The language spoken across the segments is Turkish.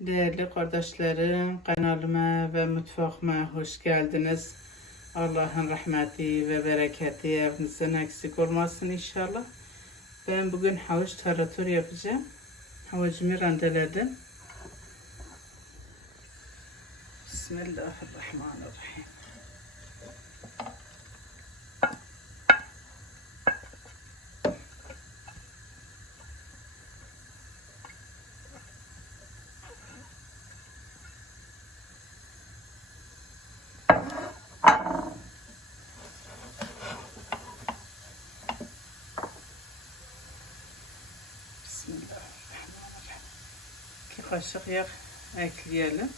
Değerli kardeşlerim, kanalıma ve mutfağıma hoş geldiniz. Allah'ın rahmeti ve bereketi evinizden eksik olmasın inşallah. Ben bugün havuç tarator yapacağım. Havucumu rendeledim. Bismillahirrahmanirrahim. Bismillahirrahmanirrahim. İki kaşık yağ ekleyelim.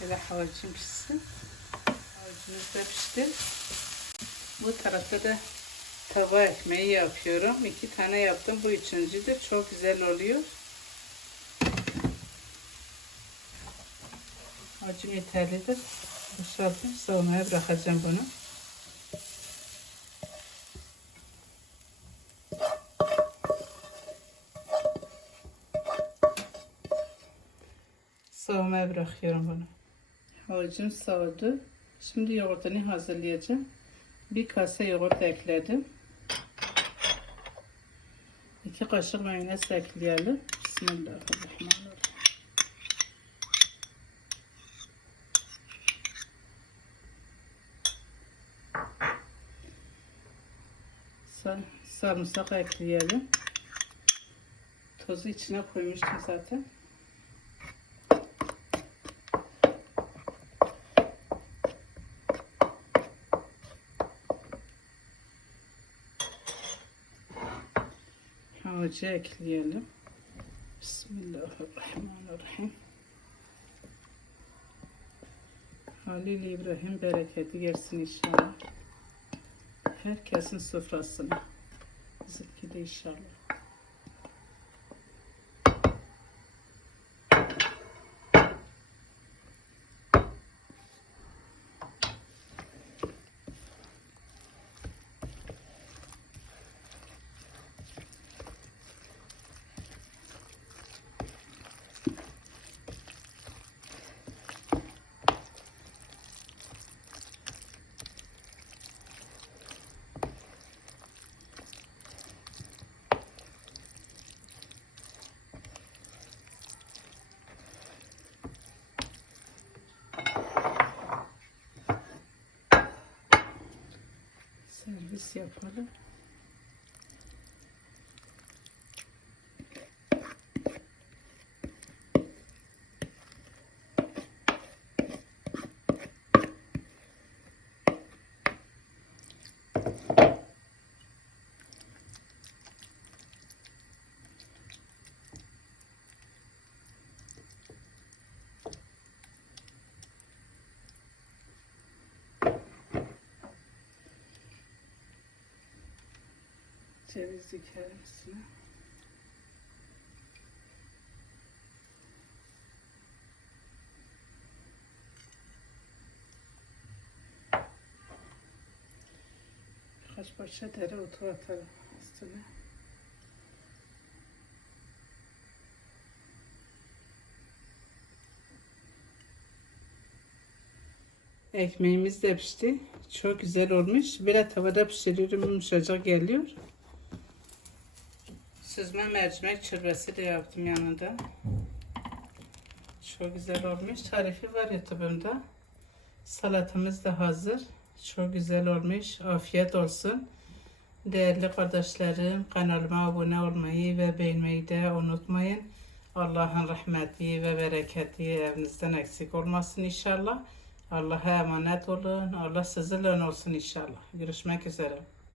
Böyle havucum pişsin. Havucumuz da pişti. Bu tarafta da tava ekmeği yapıyorum. İki tane yaptım. Bu üçüncüdür. Çok güzel oluyor. Acım yeterlidir. Boşaltıp soğumaya bırakacağım bunu. Soğumaya bırakıyorum bunu. Havucum soğudu. Şimdi yoğurdunu hazırlayacağım. Bir kase yoğurt ekledim. İki kaşık mayonez ekleyelim. Bismillahirrahmanirrahim. Sar sarımsak ekleyelim. Tozu içine koymuştum zaten. Havucu ekleyelim. Bismillahirrahmanirrahim. Halil İbrahim bereketi gelsin inşallah. Herkesin sofrasına. Bizimki de inşallah. Servis yapalım. Ceviz dikelim üstüne. Birkaç parça dereotu atalım üstüne. Ekmeğimiz de pişti. Çok güzel olmuş. Böyle tavada pişiriyorum yumuşacık geliyor. Süzme mercimek çorbası da yaptım yanında. Çok güzel olmuş. Tarifi var YouTube'umda. Salatamız da hazır. Çok güzel olmuş. Afiyet olsun. Değerli kardeşlerim kanalıma abone olmayı ve beğenmeyi de unutmayın. Allah'ın rahmeti ve bereketi evinizden eksik olmasın inşallah. Allah'a emanet olun. Allah sizinle olsun inşallah. Görüşmek üzere.